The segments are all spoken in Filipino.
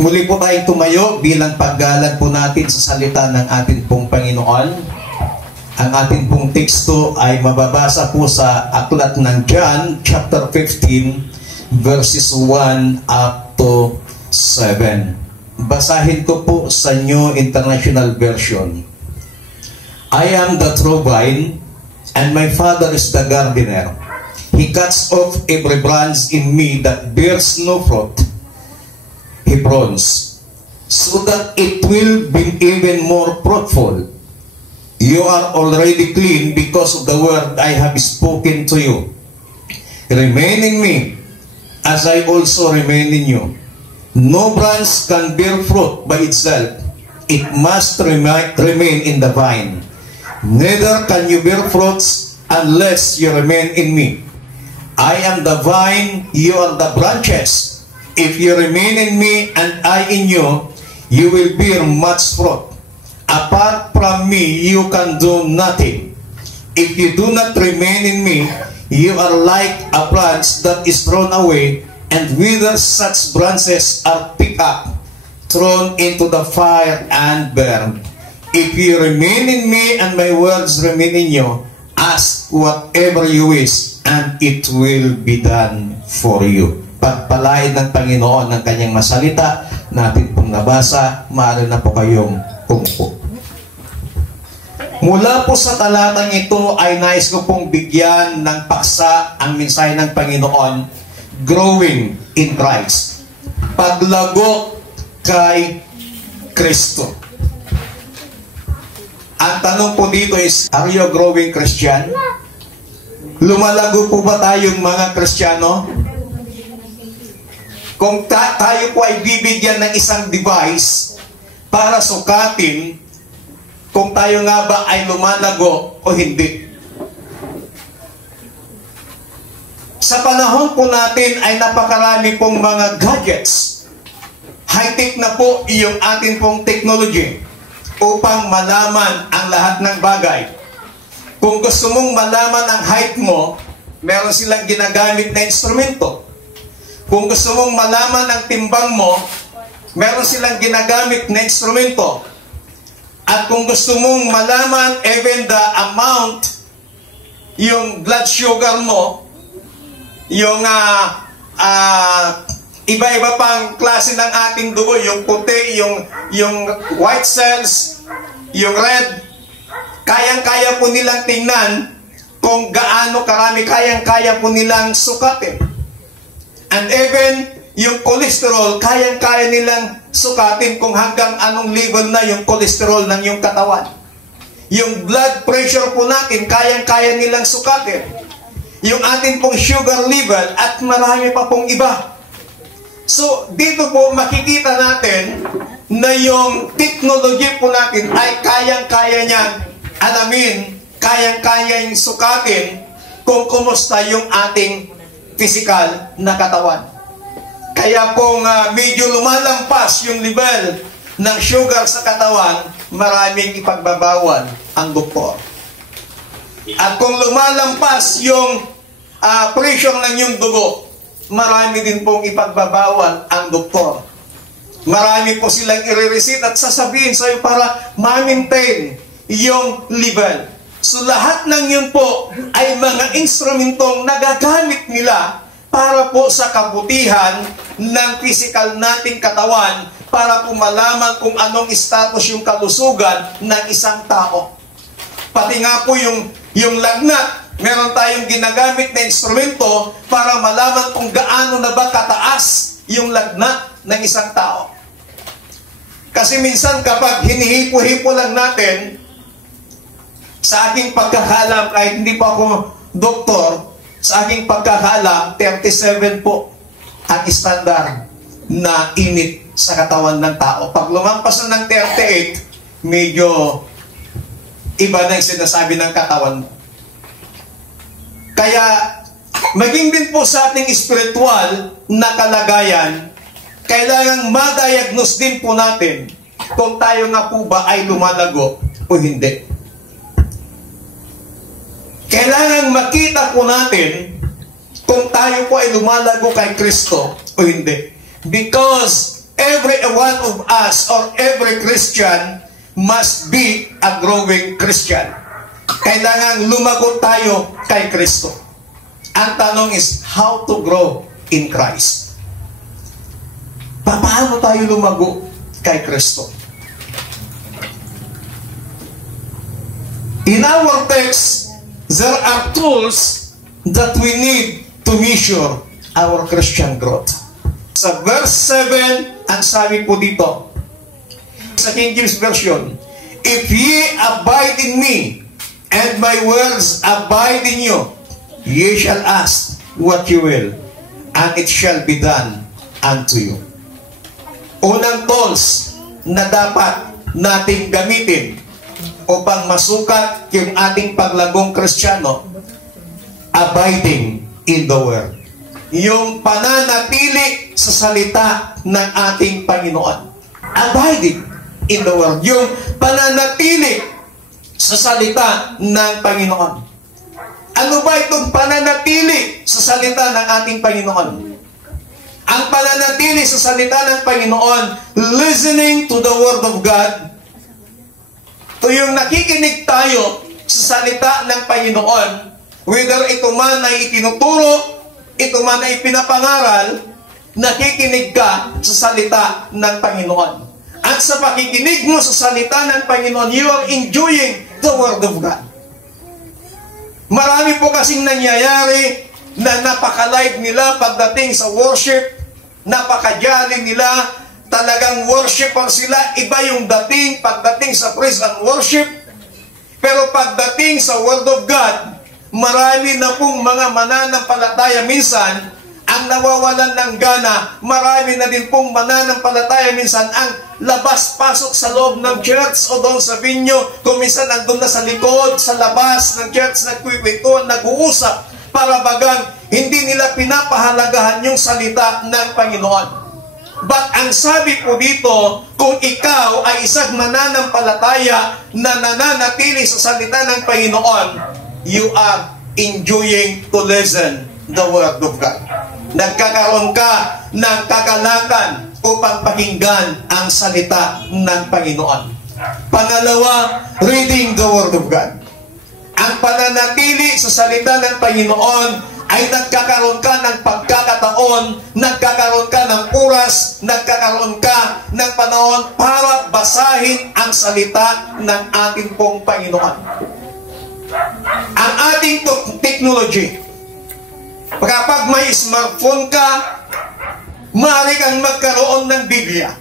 Muli po tayong tumayo bilang paggalang po natin sa salita ng ating pong Panginoon. Ang ating pong teksto ay mababasa po sa aklat ng John, chapter 15, verses 1 up to 7. Basahin ko po sa New International Version. I am the true vine, and my Father is the gardener. He cuts off every branch in me that bears no fruit. He prunes, so that it will be even more fruitful. You are already clean because of the word I have spoken to you. Remain in me, as I also remain in you. No branch can bear fruit by itself. It must remain in the vine. Neither can you bear fruits unless you remain in me. I am the vine, you are the branches. If you remain in me and I in you, you will bear much fruit. Apart from me, you can do nothing. If you do not remain in me, you are like a branch that is thrown away, and withers. Such branches are picked up, thrown into the fire, and burned. If you remain in me and my words remain in you, ask whatever you wish, and it will be done for you. Pagpalain ng Panginoon ng kanyang masalita, natin pong nabasa, maaari na po kayong umupo. Mula po sa talatang ito ay nais ko pong bigyan ng paksa ang mensahe ng Panginoon, growing in Christ. Paglago kay Kristo. Ang tanong po dito is, are you a growing Christian? Lumalago po ba tayong mga Kristiyano? Kung tayo po ay bibigyan ng isang device para sukatin kung tayo nga ba ay lumalago o hindi. Sa panahon po natin ay napakarami pong mga gadgets. High-tech na po yung ating pong technology upang malaman ang lahat ng bagay. Kung gusto mong malaman ang height mo, meron silang ginagamit na instrumento. Kung gusto mong malaman ang timbang mo, meron silang ginagamit na instrumento. At kung gusto mong malaman even the amount, yung blood sugar mo, yung iba-iba pang klase ng ating dugo, yung puti, yung white cells, yung red, kayang-kaya po nilang tingnan kung gaano karami, kayang-kaya po nilang sukatin. And even yung cholesterol, kayang-kaya nilang sukatin kung hanggang anong level na yung cholesterol ng yung katawan. Yung blood pressure po natin, kayang-kaya nilang sukatin. Yung ating pong sugar level at marami pa pong iba. So, dito po makikita natin na yung technology po natin ay kayang-kaya niyang alamin, kayang-kaya yung sukatin kung kumusta yung ating physical na katawan. Kaya kung medyo lumalampas yung level ng sugar sa katawan, maraming ipagbabawal ang doktor. At kung lumalampas yung pressure ng yung dugo, marami din pong ipagbabawal ang doktor. Marami po silang i-reset at sasabihin sa'yo para ma-maintain yung level. So lahat ng yun po ay mga instrumentong nagagamit nila para po sa kabutihan ng physical nating katawan para po malaman kung anong status yung kalusugan ng isang tao. Pati nga po yung lagnat, meron tayong ginagamit na instrumento para malaman kung gaano na ba kataas yung lagnat ng isang tao. Kasi minsan kapag hinihipo-hipo lang natin, sa aking pagkakalam, kahit hindi pa ako doktor, sa aking pagkakalam, 37 po ang standard na init sa katawan ng tao. Pag lumampas na ng 38, medyo iba na yung sinasabi ng katawan. Kaya, maging din po sa ating spiritual na kalagayan, kailangang ma-diagnose din po natin kung tayo nga po ba ay lumalago o hindi. Kailangan makita po natin kung tayo po ay lumalago kay Kristo o hindi. Because every one of us or every Christian must be a growing Christian. Kailangan lumago tayo kay Kristo. Ang tanong is, how to grow in Christ? Paano tayo lumago kay Kristo? In our text, there are tools that we need to measure our Christian growth. Sa verse 7, ang sabi po dito, sa King James Version, if ye abide in me, and my words abide in you, ye shall ask what you will, and it shall be done unto you. Unang tools na dapat nating gamitin upang masukat yung ating paglagong Kristiyano, abiding in the Word. Yung pananatili sa salita ng ating Panginoon. Abiding in the Word. Yung pananatili sa salita ng Panginoon. Ano ba itong pananatili sa salita ng ating Panginoon? Ang pananatili sa salita ng Panginoon, listening to the Word of God, ito yung nakikinig tayo sa salita ng Panginoon, whether ito man ay itinuturo, ito man ay pinapangaral, nakikinig ka sa salita ng Panginoon. At sa pakikinig mo sa salita ng Panginoon, you are enjoying the Word of God. Marami po kasing nangyayari na napaka-live nila pagdating sa worship, napaka-jolly nila, talagang worshiper sila, iba yung dating pagdating sa praise and worship. Pero pagdating sa Word of God, marami na pong mga mananampalataya minsan ang nawawalan ng gana. Marami na din pong mananampalataya minsan ang labas-pasok sa loob ng church o doon sa binyo. Kung minsan nandun na sa likod, sa labas ng church, nagkwikwentuhan, nag-uusap, para bagang hindi nila pinapahalagahan yung salita ng Panginoon. But ang sabi po dito, kung ikaw ay isang mananampalataya na nananatili sa salita ng Panginoon, you are enjoying to listen the Word of God. Nagkakaroon ka ng kakalakan upang pakinggan ang salita ng Panginoon. Pangalawa, reading the Word of God. Ang pananatili sa salita ng Panginoon ay nagkakaroon ka ng pagkakataon, nagkakaroon ka ng oras, nagkakaroon ka ng panahon para basahin ang salita ng ating pong Panginoon. Ang ating technology, kapag may smartphone ka, maaari kang magkaroon ng Biblia.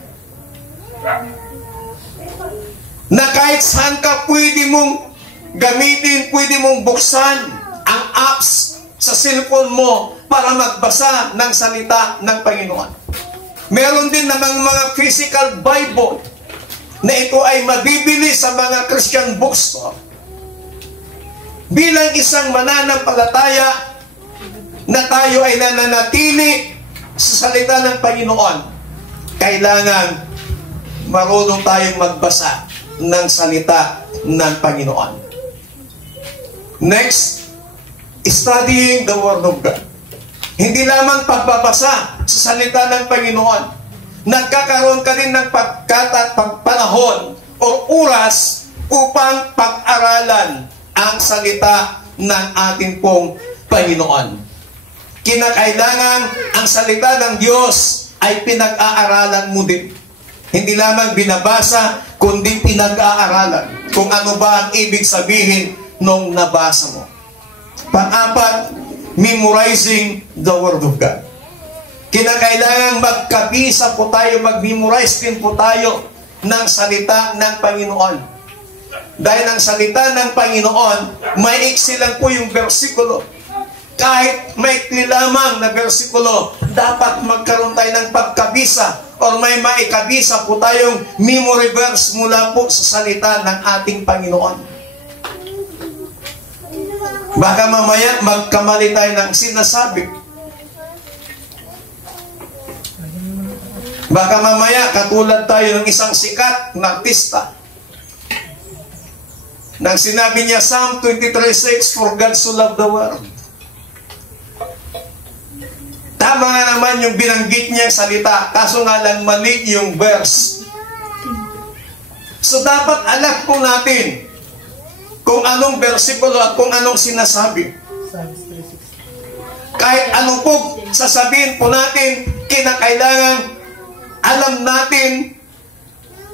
Na kahit saan ka pwede mong gamitin, pwede mong buksan ang apps sa cellphone mo para magbasa ng salita ng Panginoon. Meron din namang mga physical Bible na ito ay mabibili sa mga Christian bookstore. Bilang isang mananampalataya na tayo ay nananatili sa salita ng Panginoon, kailangan marunong tayong magbasa ng salita ng Panginoon. Next, studying the Word of God. Hindi lamang pagbabasa sa salita ng Panginoon. Nagkakaroon ka din ng pagpanahon o oras upang pag-aralan ang salita ng ating pong Panginoon. Kinakailangan ang salita ng Diyos ay pinag-aaralan mo din. Hindi lamang binabasa, kundi pinag-aaralan kung ano ba ang ibig sabihin nung nabasa mo. Pang-apat, memorizing the Word of God. Kinakailangan magkabisa po tayo, mag-memorize din po tayo ng salita ng Panginoon. Dahil ang salita ng Panginoon, maiksi lang po yung versikulo. Kahit maikli lamang na versikulo, dapat magkaroon tayo ng pagkabisa or may maikabisa po tayong memory verse mula po sa salita ng ating Panginoon. Baka mamaya magkamali tayo ng sinasabi. Baka mamaya katulad tayo ng isang sikat na artista. Nang sinabi niya, Psalm 23:6, for God so loved the world. Tama nga naman yung binanggit niyang salita, kaso nga lang mali yung verse. So dapat alam po natin kung anong versikulo at kung anong sinasabi. Kahit anong po sasabihin po natin, kinakailangan alam natin,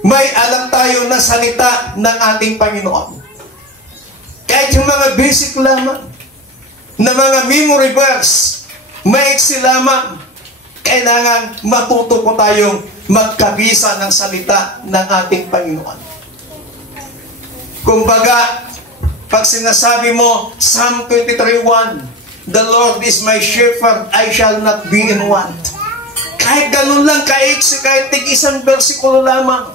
may alam tayo na salita ng ating Panginoon. Kahit yung mga basic lamang na mga memory verse, maiksi lamang, kailangan matuto po tayong magkabisa ng salita ng ating Panginoon. Kumbaga, pag sinasabi mo, Psalm 23:1, "The Lord is my shepherd, I shall not be in want." Kahit ganun lang, kahit tig-isang versikulo lamang.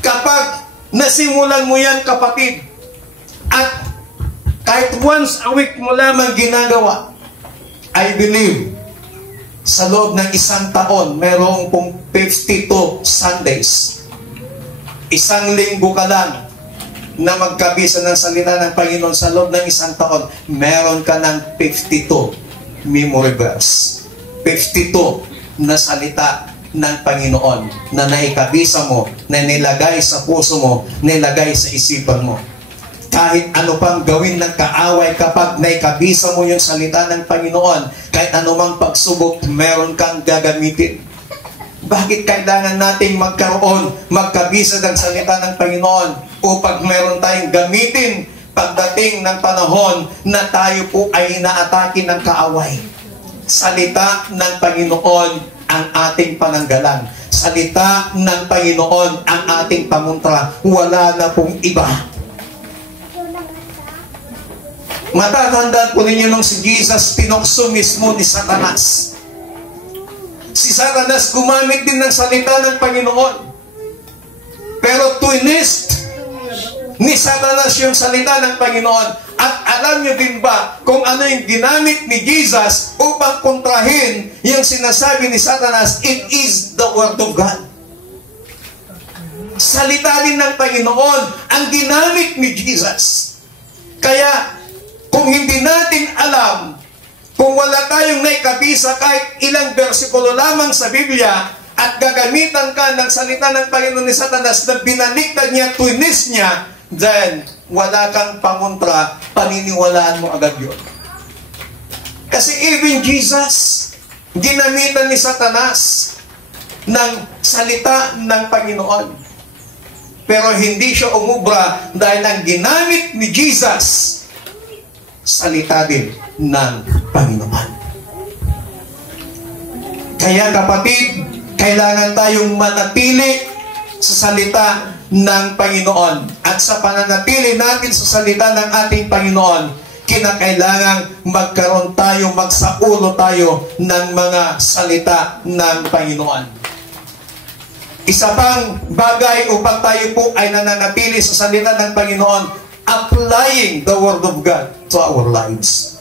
Kapag nasimulan mo yan, kapatid, at kahit once a week mo lamang ginagawa, I believe, sa loob ng isang taon, merong pong 52 Sundays. Isang linggo ka lang na magkabisa ng salita ng Panginoon sa loob ng isang taon, meron ka ng 52 memory verse. 52 na salita ng Panginoon na naikabisa mo, na nilagay sa puso mo, nilagay sa isipan mo. Kahit ano pang gawin ng kaaway, kapag naikabisa mo yung salita ng Panginoon, kahit anumang pagsubok, meron kang gagamitin. Bakit kailangan nating magkabisa ng salita ng Panginoon upang meron tayong gamitin pagdating ng panahon na tayo po ay inaatake ng kaaway? Salita ng Panginoon ang ating pananggalan. Salita ng Panginoon ang ating pamuntra. Wala na pong iba. Matatandaan po ninyo nung si Jesus pinokso mismo ni Satanas. Si Satanas gumamit din ng salita ng Panginoon. Pero twinist ni Satanas yung salita ng Panginoon. At alam nyo din ba kung ano yung ginamit ni Jesus upang kontrahin yung sinasabi ni Satanas? It is the Word of God. Salita din ng Panginoon ang ginamit ni Jesus. Kaya kung hindi natin alam, kung wala tayong naikabisa kahit ilang versikulo lamang sa Biblia, at gagamitan ka ng salita ng Panginoon ni Satanas na binaliktad niya, twinist niya, then wala kang pangontra, paniniwalaan mo agad yun. Kasi even Jesus, ginamitan ni Satanas ng salita ng Panginoon. Pero hindi siya umubra dahil ang ginamit ni Jesus, salita din ng Panginoon. Kaya kapatid, kailangan tayong manatili sa salita ng Panginoon. At sa pananatili natin sa salita ng ating Panginoon, kinakailangan magkaroon tayo, magsaulo tayo ng mga salita ng Panginoon. Isa pang bagay upang tayo po ay nananatili sa salita ng Panginoon, applying the Word of God to our lives.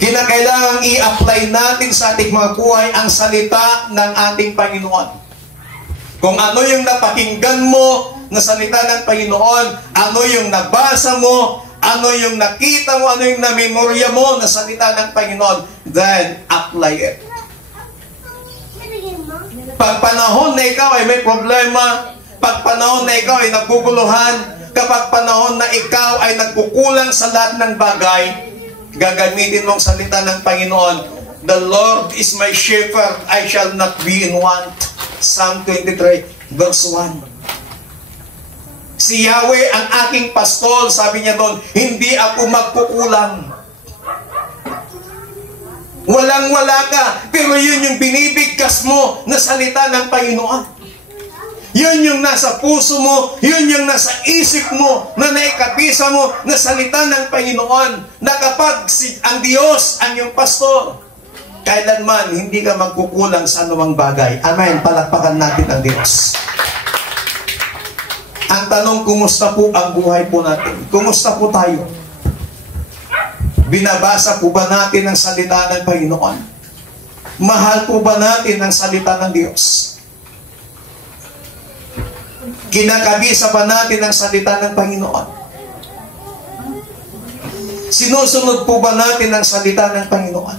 Kinakailangan i-apply natin sa ating mga buhay ang salita ng ating Panginoon. Kung ano yung napakinggan mo na salita ng Panginoon, ano yung nabasa mo, ano yung nakita mo, ano yung namemorya mo na salita ng Panginoon, then apply it. Pag panahon na ikaw ay may problema, pag panahon na ikaw ay naguguluhan, kapag panahon na ikaw ay nagkukulang sa lahat ng bagay, gagamitin mong salita ng Panginoon, "The Lord is my shepherd, I shall not be in want." Psalm 23, verse 1. Si Yahweh ang aking pastol, sabi niya doon, hindi ako magkukulang. Walang-wala ka, pero yun yung binibigkas mo na salita ng Panginoon. Yun yung nasa puso mo, yun yung nasa isip mo, na naikabisa mo na salita ng Panginoon, na kapag ang Diyos ang iyong pastor, kailanman hindi ka magkukulang sa anumang bagay. Amen. Palakpakan natin ang Diyos. Ang tanong, kumusta po ang buhay po natin? Kumusta po tayo? Binabasa po ba natin ang salita ng Panginoon? Mahal po ba natin ang salita ng Diyos? Kinakabisa pa natin ang salita ng Panginoon? Sinusunod po ba natin ang salita ng Panginoon?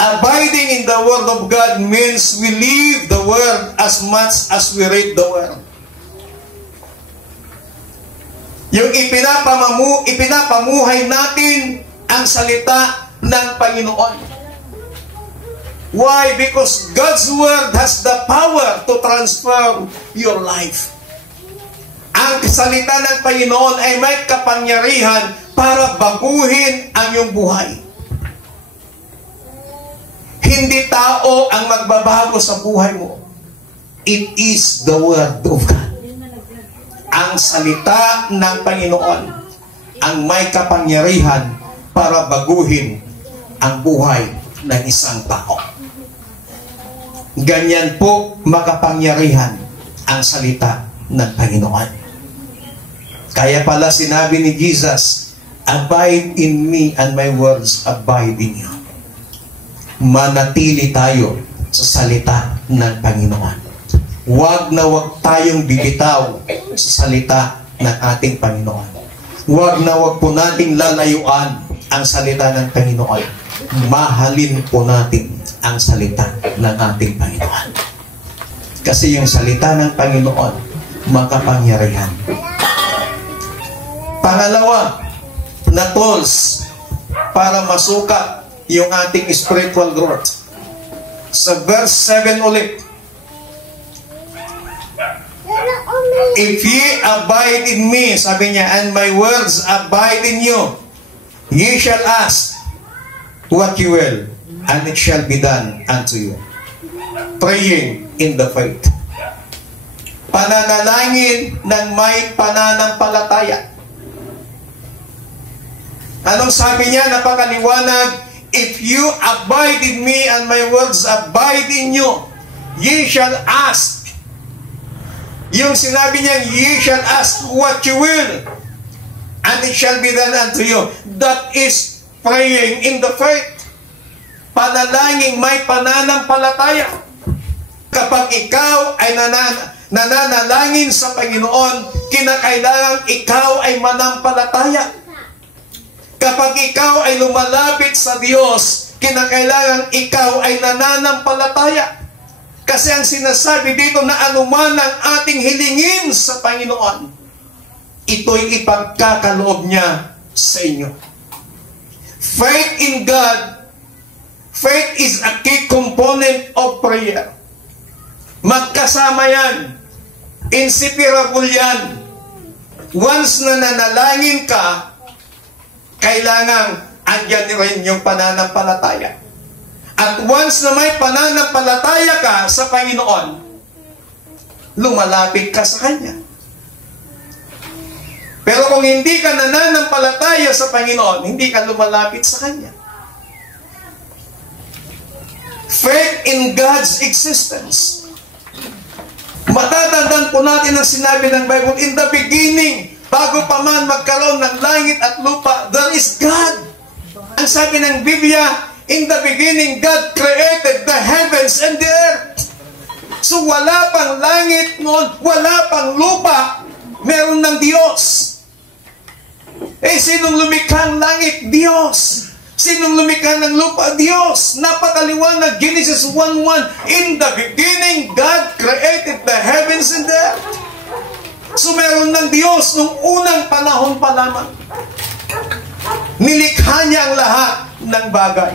Abiding in the Word of God means we live the Word as much as we read the Word. Yung ipinapamuhay natin ang salita ng Panginoon. Why? Because God's Word has the power to transform your life. Ang salita ng Panginoon ay may kapangyarihan para baguhin ang iyong buhay. Hindi tao ang magbabago sa buhay mo. It is the Word of God. Ang salita ng Panginoon ang may kapangyarihan para baguhin ang buhay ng isang tao. Ganyan po makapangyarihan ang salita ng Panginoon. Kaya pala sinabi ni Jesus, abide in me and my words abide in you. Manatili tayo sa salita ng Panginoon. Huwag na huwag tayong bibitaw sa salita ng ating Panginoon. Huwag na huwag po nating lalayuan ang salita ng Panginoon. Mahalin po natin ang salita ng ating Panginoon. Kasi yung salita ng Panginoon, makapangyarihan. Pangalawa, na tools para masukat yung ating spiritual growth. Sa verse 7 ulit, if ye abide in me, sabi niya, and my words abide in you, ye shall ask what you will, and it shall be done unto you. Praying in the faith. Pananalangin ng may pananampalataya. Anong sabi niya? Napakaliwanag. If you abide in me and my words abide in you, ye shall ask. Yung sinabi niya, ye shall ask what you will, and it shall be done unto you. That is praying in the faith. Panalangin may pananampalataya. Kapag ikaw ay nananalangin sa Panginoon, kinakailangan ikaw ay manampalataya. Kapag ikaw ay lumalapit sa Diyos, kinakailangan ikaw ay nananampalataya. Kasi ang sinasabi dito na anuman ang ating hilingin sa Panginoon, ito'y ipagkakaloob niya sa inyo. Faith in God, faith is a key component of prayer. Magkasama yan. Inseparable yan. Once na nanalangin ka, kailangan andyan rin yung pananampalataya. At once na may pananampalataya ka sa Panginoon, lumalapit ka sa Kanya. Pero kung hindi ka nananampalataya sa Panginoon, hindi ka lumalapit sa Kanya. Faith in God's existence. Matatandaan po natin ang sinabi ng Bible, in the beginning, bago pa man magkaroon ng langit at lupa, there is God. Ang sabi ng Biblia, in the beginning, God created the heavens and the earth. So wala pang langit noon, wala pang lupa, meron ng Diyos. Sinong lumikha ng langit? Diyos. Sinong lumikha ng lupa? Diyos. Napakaliwanag, Genesis 1:1, in the beginning, God created the heavens and the earth. So meron ng Diyos nung unang panahon pa lamang. Nilikha niya ang lahat ng bagay.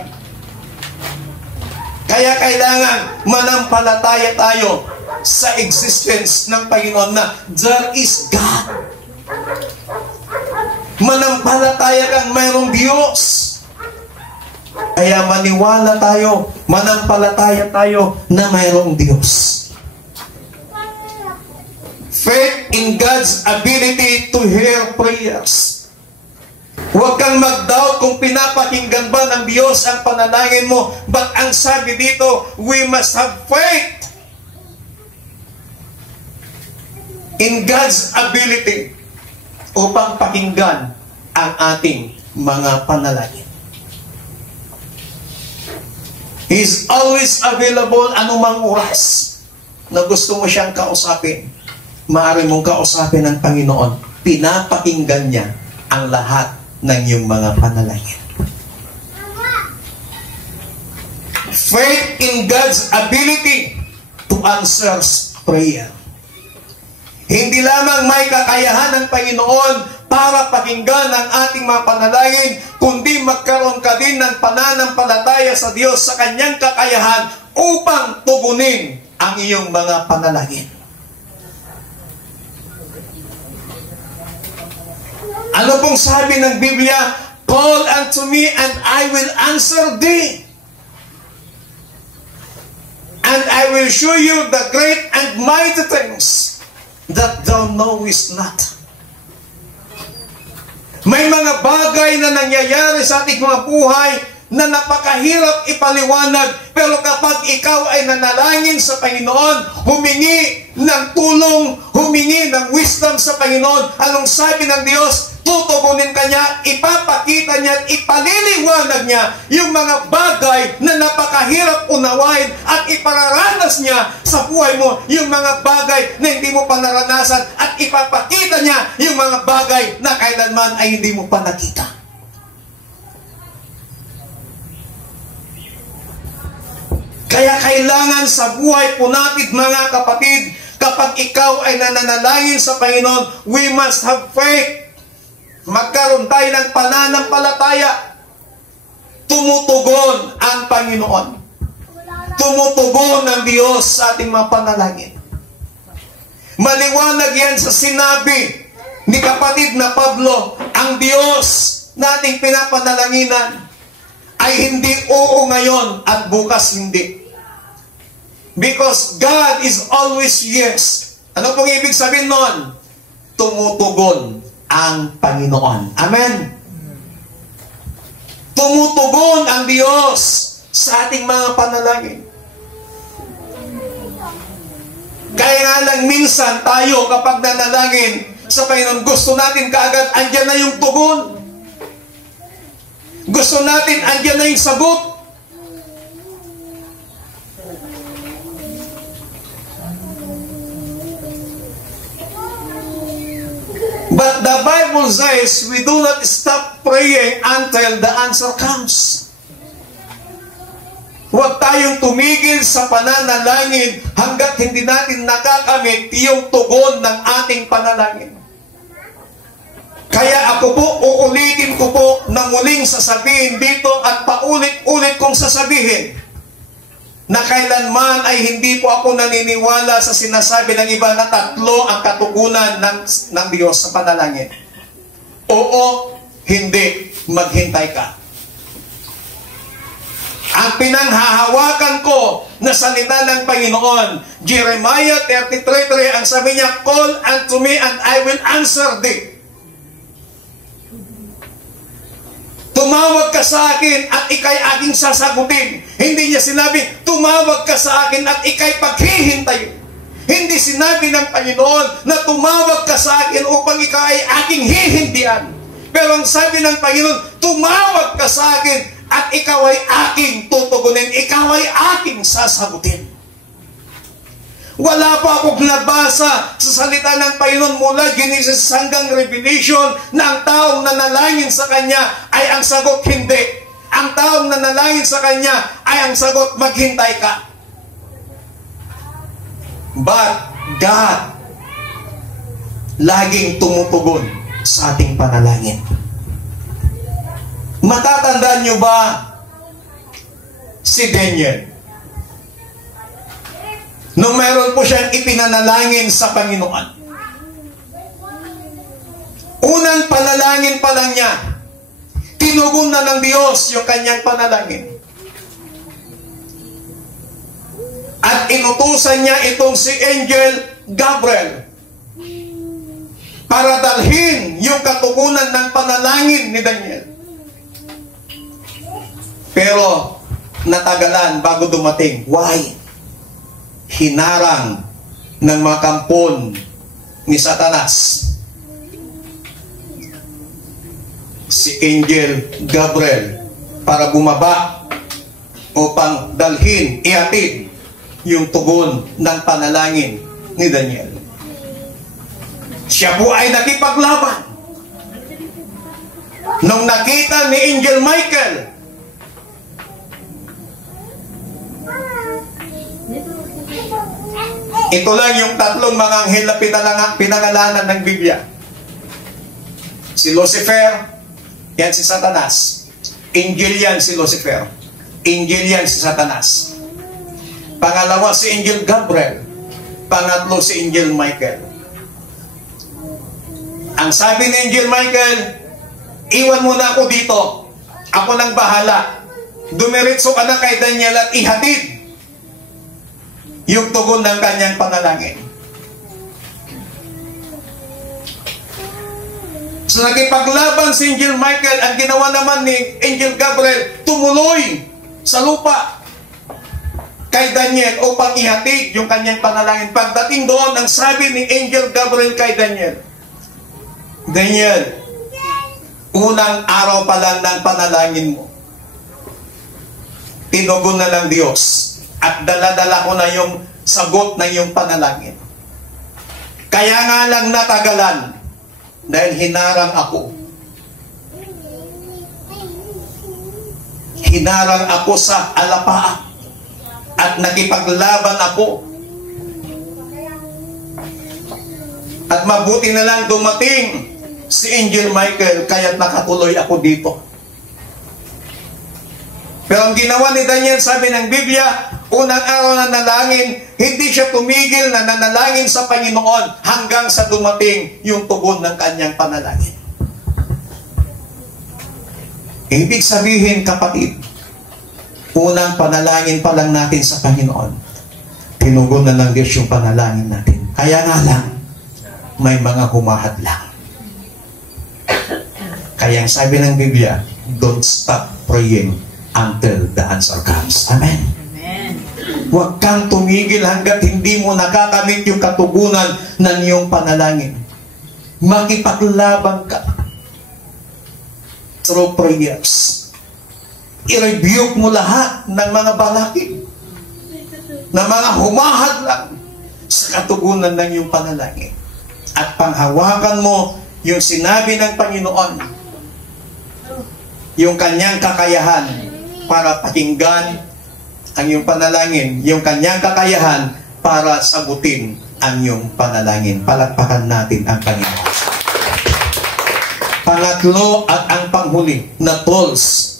Kaya kailangan manampalataya tayo sa existence ng Panginoon na there is God. Manampalataya kang mayroong Diyos. Kaya maniwala tayo, manampalataya tayo na mayroong Diyos. Faith in God's ability to hear prayers. Huwag kang mag-doubt kung pinapakinggan ba ng Diyos ang panalangin mo. But ang sabi dito, we must have faith in God's ability upang pakinggan ang ating mga panalangin. He's always available anumang oras na gusto mo siyang kausapin. Maaari mong kausapin ng Panginoon. Pinapakinggan niya ang lahat ng iyong mga panalangin. faith in God's ability to answer prayer. Hindi lamang may kakayahan ng Panginoon para pakinggan ang ating mga panalangin, kundi magkaroon ka din ng pananampalataya sa Diyos sa kanyang kakayahan upang tugunin ang iyong mga panalangin. Ano pong sabi ng Biblia? Call unto me and I will answer thee. And I will show you the great and mighty things that thou knowest not. May mga bagay na nangyayari sa ating mga buhay na napakahirap ipaliwanag, pero kapag ikaw ay nanalangin sa Panginoon, humingi ng tulong, humingi ng wisdom sa Panginoon, anong sabi ng Diyos? Tutugunin ka niya, ipapakita niya at ipaliliwanag niya yung mga bagay na napakahirap unawain at ipararanas niya sa buhay mo yung mga bagay na hindi mo pa naranasan at ipapakita niya yung mga bagay na kailanman ay hindi mo pa nakita. Kaya kailangan sa buhay po natin, mga kapatid, kapag ikaw ay nananalangin sa Panginoon, we must have faith. Magkaroon tayo ng pananampalataya. Tumutugon ang Panginoon. Tumutugon ang Diyos sa ating mga panalangin. Maliwanag yan sa sinabi ni kapatid na Pablo, ang Diyos na ating pinapanalanginan ay hindi oo ngayon at bukas hindi. Because God is always yes. Ano pong ibig sabihin nun? Tumutugon ang Panginoon. Amen? Tumutugon ang Diyos sa ating mga panalangin. Kaya nga lang minsan tayo kapag nanalangin sa Panginoon, gusto natin kaagad andyan na yung tugon. Gusto natin andyan na yung sagot. But the Bible says we do not stop praying until the answer comes. Huwag tayong tumigil sa pananalangin hanggat hindi natin nakakamit yung tugon ng ating panalangin. Kaya ako po, uulitin ko po na muling sasabihin dito at paulit-ulit kong sasabihin na kailanman ay hindi po ako naniniwala sa sinasabi ng iba na tatlo ang katugunan ng Diyos sa panalangin. Oo, hindi, maghintay ka. Ang pinanghahawakan ko na salita ng Panginoon, Jeremiah 33:3, ang sabi niya, call unto me and I will answer thee. Tumawag ka sa akin at ikay aking sasagutin. Hindi niya sinabi, tumawag ka sa akin at ikay paghihintayin. Hindi sinabi ng Panginoon na tumawag ka sa akin upang ikaw ay aking hihindihan. Pero ang sabi ng Panginoon, tumawag ka sa akin at ikaw ay aking tutugunin. Ikaw ay aking sasagutin. Wala pa akong nabasa sa salita ng Panginoon mula Genesis hanggang Revelation na ang taong nanalangin sa Kanya ay ang sagot hindi. Ang taong nanalangin sa Kanya ay ang sagot maghintay ka. But God laging tumutugon sa ating panalangin. Matatandaan niyo ba si Daniel? Nung mayroon po siyang ipinanalangin sa Panginoon. Unang panalangin pa lang niya, tinugon na ng Diyos yung kanyang panalangin. At inutusan niya itong si Angel Gabriel para dalhin yung katugunan ng panalangin ni Daniel. Pero natagalan bago dumating. Why? Hinarang ng mga kampon ni Satanas si Angel Gabriel para bumaba upang dalhin, ihatid yung tugon ng panalangin ni Daniel. Siya po ay nakipaglaban. Nung nakita ni Angel Michael Ito lang yung tatlong mga anghel na pinangalanan ng Biblia. Si Lucifer, yan si Satanas. Angel yan si Lucifer. Angel yan si Satanas. Pangalawa si Angel Gabriel. Pangatlo si Angel Michael. Ang sabi ni Angel Michael, iwan mo na ako dito. Ako nang bahala. Dumiretso ka na kay Daniel at ihatid yung tugon ng kanyang panalangin. So nagipaglaban si Angel Michael. Ang ginawa naman ni Angel Gabriel, tumuloy sa lupa kay Daniel upang ihatid yung kanyang panalangin. Pagdating doon, ang sabi ni Angel Gabriel kay Daniel, Daniel, unang araw pa lang ng panalangin mo, tinugon na ng Diyos at dala-dala ko na yung sagot ng iyong panalangin. Kaya nga lang natagalan dahil hinarang ako. Hinarang ako sa alapaap at nakipaglaban ako. At mabuti na lang dumating si Angel Michael kaya't nakatuloy ako dito. Pero ang ginawa ni Daniel, sabi ng Biblia, unang araw na nalangin, hindi siya tumigil na nanalangin sa Panginoon hanggang sa dumating yung tugon ng kanyang panalangin. Ibig sabihin, kapatid, unang panalangin pa lang natin sa Panginoon, tinugon na ng Diyos yung panalangin natin. Kaya nga lang, may mga humahadlang. Kaya sabi ng Biblia, don't stop praying until the answer comes. Amen. Amen. Huwag kang tumigil hanggat hindi mo nakakamit yung katugunan ng iyong panalangin. Makipaglaban ka through prayers. I-rebuke mo lahat ng mga balakid na mga humahadlang sa katugunan ng iyong panalangin. At panghawakan mo yung sinabi ng Panginoon, yung kanyang kakayahan para pakinggan ang iyong panalangin, yung kanyang kakayahan para sagutin ang iyong panalangin. Palakpakan natin ang Panginoon. Pangatlo at ang panghuli na tools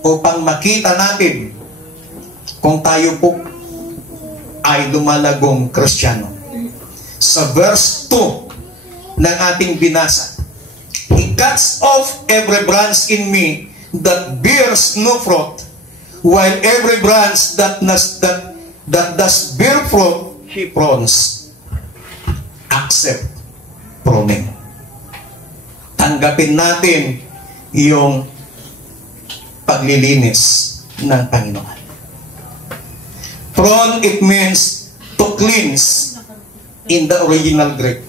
upang makita natin kung tayo po ay lumalagong Kristiyano. Sa verse 2 ng ating binasa, He cuts off every branch in me that bears no fruit, while every branch that does bear fruit, He prunes. Accept pruning. Tanggapin natin yung paglilinis ng Panginoon. Prune, it means to cleanse in the original Greek.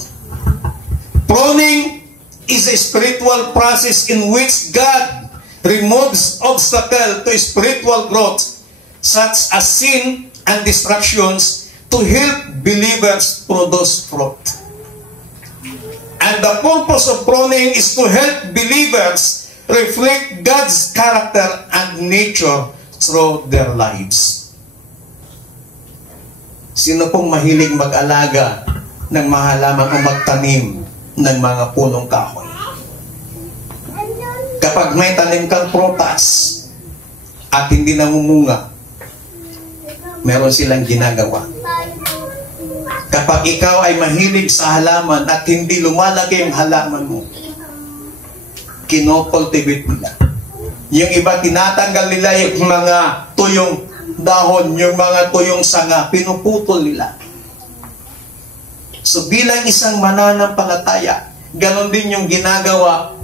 Pruning is a spiritual process in which God removes obstacles to spiritual growth such as sin and distractions to help believers produce fruit. And the purpose of pruning is to help believers reflect God's character and nature through their lives. Sino pong mahilig mag-alaga ng mga halaman o magtanim ng mga punong kahoy? Kapag may tanim kang prutas at hindi namumunga, meron silang ginagawa. Kapag ikaw ay mahilig sa halaman at hindi lumalaki ang halaman mo, kinokultivate nila. Yung iba, tinatanggal nila yung mga tuyong dahon, yung mga tuyong sanga, pinuputol nila. So bilang isang mananampalataya, ganon din yung ginagawa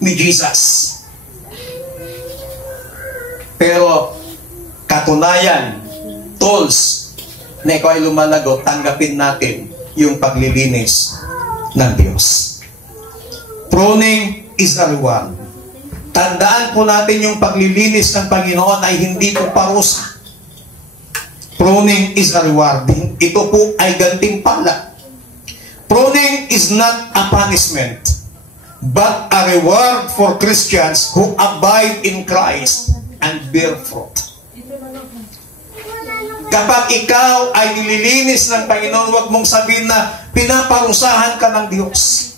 ni Jesus. Pero katunayan, tools na ikaw ay lumalago, tanggapin natin yung paglilinis ng Diyos. Pruning is a reward. Tandaan po natin yung paglilinis ng Panginoon ay hindi po parusa. Pruning is a reward. Ito po ay gantimpala. Pruning is not a punishment, but a reward for Christians who abide in Christ and bear fruit. Kapag ikaw ay nililinis ng Panginoon, huwag mong sabihin na pinaparusahan ka ng Diyos.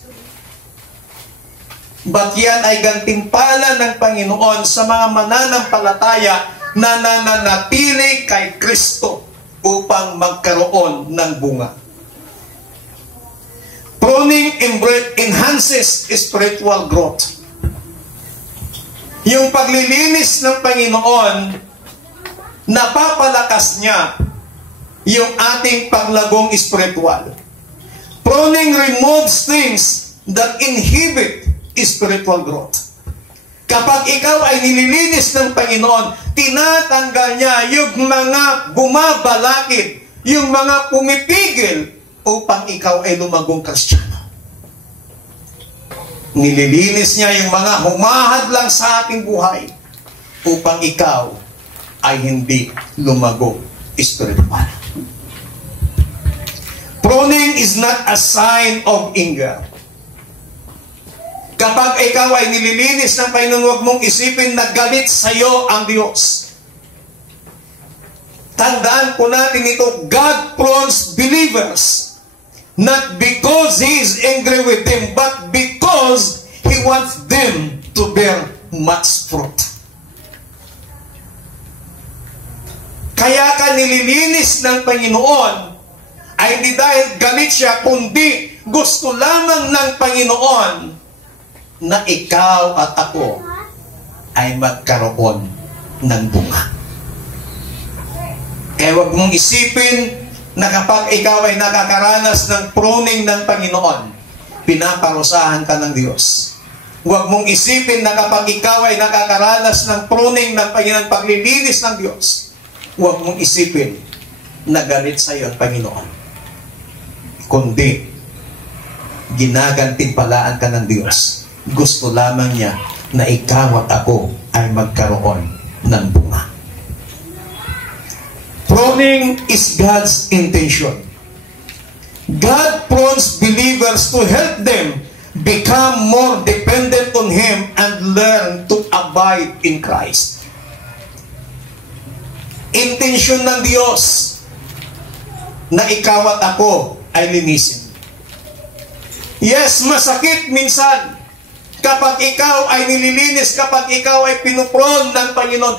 But yan ay gantimpala ng Panginoon sa mga mananampalataya na nananatili kay Kristo upang magkaroon ng bunga. Pruning enhances spiritual growth. Yung paglilinis ng Panginoon, napapalakas niya yung ating paglagong spiritual. Pruning removes things that inhibit spiritual growth. Kapag ikaw ay nililinis ng Panginoon, tinatanggal niya yung mga bumabalakid, yung mga pumipigil upang ikaw ay lumagong Kristiyano. Nililinis niya yung mga humahadlang sa ating buhay upang ikaw ay hindi lumago spiritual. Pruning is not a sign of anger. Kapag ikaw ay nililinis ng Panginoon, huwag mong isipin na galit sa iyo ang Diyos. Tandaan po natin ito, God prunes believers not because He is angry with them, but because He wants them to bear much fruit. Kaya ka nililinis ng Panginoon ay hindi dahil galit siya, kundi gusto lamang ng Panginoon na ikaw at ako ay magkaroon ng bunga. Kaya huwag mong isipin na kapag ikaw ay nakakaranas ng pruning ng Panginoon, pinaparusahan ka ng Diyos. Huwag mong isipin na kapag ikaw ay nakakaranas ng pruning ng Panginoon, paglilinis ng Diyos, huwag mong isipin na galit sa iyo ang Panginoon. Kundi, ginagantimpalaan ka ng Diyos. Gusto lamang niya na ikaw at ako ay magkaroon ng bunga. Pruning is God's intention. God prunes believers to help them become more dependent on Him and learn to abide in Christ. Intensyon ng Diyos na ikaw at ako ay linisin. Yes, masakit minsan kapag ikaw ay nililinis, kapag ikaw ay pinupron ng Panginoon.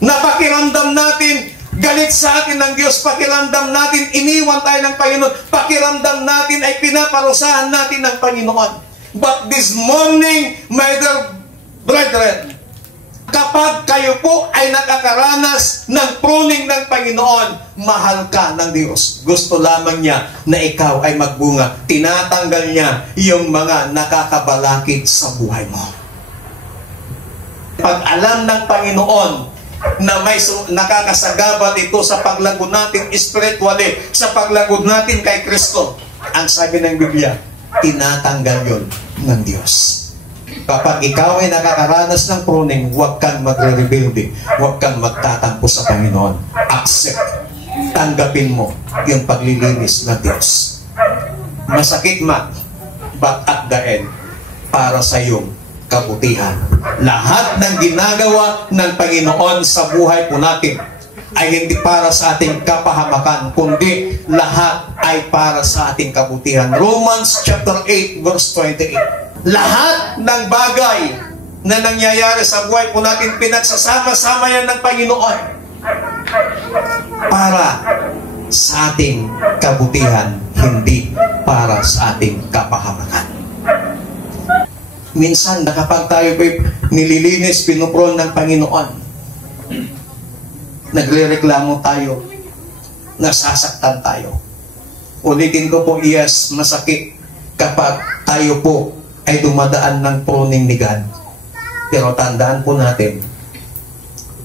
Napakiramdam natin, galit sa atin ng Diyos, pakiramdam natin, iniwan tayo ng Panginoon, pakiramdam natin ay pinaparusahan natin ng Panginoon. But this morning, my dear brethren, kapag kayo po ay nakakaranas ng pruning ng Panginoon, mahal ka ng Diyos. Gusto lamang niya na ikaw ay magbunga. Tinatanggal niya yung mga nakakabalakid sa buhay mo. Pag alam ng Panginoon na may nakakasagabal ito sa paglagod natin spiritually, sa paglagod natin kay Kristo, ang sabi ng Biblia, tinatanggal yun ng Diyos. Kapag ikaw ay nakakaranas ng pruning, huwag kang magre-rebelde, huwag kang magtatampo sa Panginoon. Accept, tanggapin mo yung paglilinis ng Diyos. Masakit man, but at the end, para sa iyong kabutihan. Lahat ng ginagawa ng Panginoon sa buhay po natin ay hindi para sa ating kapahamakan, kundi lahat ay para sa ating kabutihan. Romans chapter 8 verse 28. Lahat ng bagay na nangyayari sa buhay po natin, pinagsasama-sama yan ng Panginoon para sa ating kabutihan, hindi para sa ating kapahamakan. Minsan, kapag tayo nililinis, pinupron ng Panginoon, nagre-reklamo tayo, nasasaktan tayo. Ulitin ko po, yes, masakit kapag tayo po ay dumadaan ng pruning ni God. Pero tandaan po natin,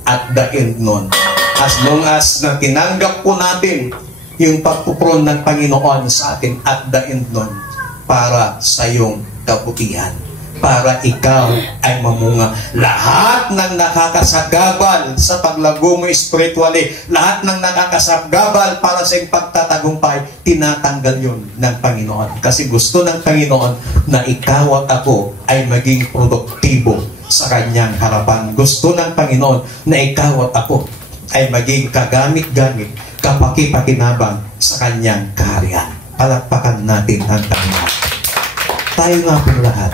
at the end nun, as long as na tinanggap po natin yung pagpupron ng Panginoon sa atin, at the end nun, para sa iyong kabutihan, para ikaw ay mamunga. Lahat ng nakakasagabal sa paglago mo spiritually, lahat ng nakakasagabal para sa iyong pagtatagumpay, tinatanggal yun ng Panginoon. Kasi gusto ng Panginoon na ikaw at ako ay maging produktibo sa Kanyang harapan. Gusto ng Panginoon na ikaw at ako ay maging kagamit-gamit, kapaki-pakinabang sa kanyang kaharian. Palakpakan natin ang Panginoon. Tayo nga po lahat